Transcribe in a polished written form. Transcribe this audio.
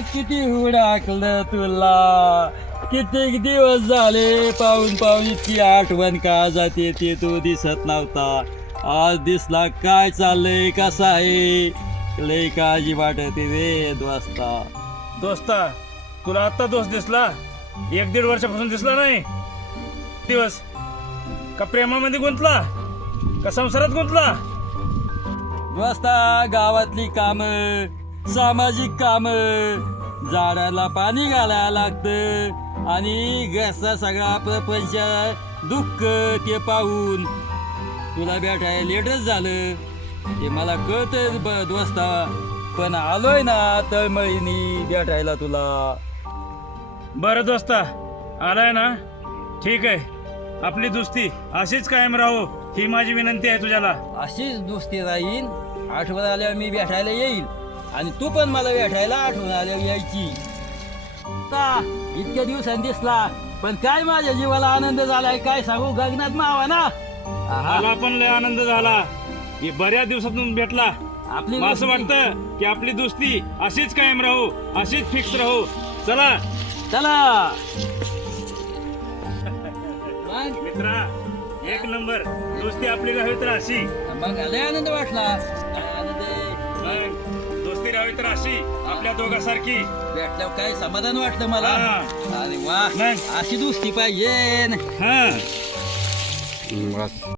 किती हुडाकलं तुला, कित्येक दिवस झाले पाहून पाहून इतकी आठवण का जाते ते तू दिसत नव्हता. आज दिसला. काय चाललंय, कसा आहे? लय काळजी वाटते रे दोस्ता. दोस्ता, तुला आत्ता दोस्त दिसला? 1-1.5 वर्षापासून दिसला नाही. दिवस का प्रेमामध्ये गुंतला, का संसारात गुंतला? दोस्ता, गावातली कामं, सामाजिक कामं, झाडाला पाणी घालायला लागतं आणि घरचा सगळा प्रपंच दुःख ते पाहून तुला भेटायला लेटच झालं ते मला कळतं दोस्ता. पण आलोय ना तळमळीनी भेटायला तुला. बरं दोस्ता, आलाय ना, ठीक आहे. आपली दोस्ती अशीच कायम राहो ही माझी विनंती आहे तुझ्याला. अशीच दोस्ती राहील. आठवण आल्यावर मी भेटायला येईल आणि तू पण मला भेटायला आठवण आल्यावर यायची. का इतक्या दिवसांनी दिसला, पण काय माझ्या जीवाला आनंद झालाय काय सांगू. गगनात मावा ना. मला पण लय आनंद झाला. मी बऱ्याच दिवसातून भेटला. आपली मला असं दोस्ती- वाटतं की आपली दोस्ती अशीच कायम राहो, अशीच फिक्स राहो. चला चला मित्रा, एक नंबर दोस्ती आपली राहावी तर अशी. मग लय आनंद वाटला. आनंद मग दोस्ती राहावी तर अशी आपल्या दोघांसारखी. भेटल्यावर काय समाधान वाटलं मला. हा. अरे वा, मग? अशी दोस्ती पाहिजे. हा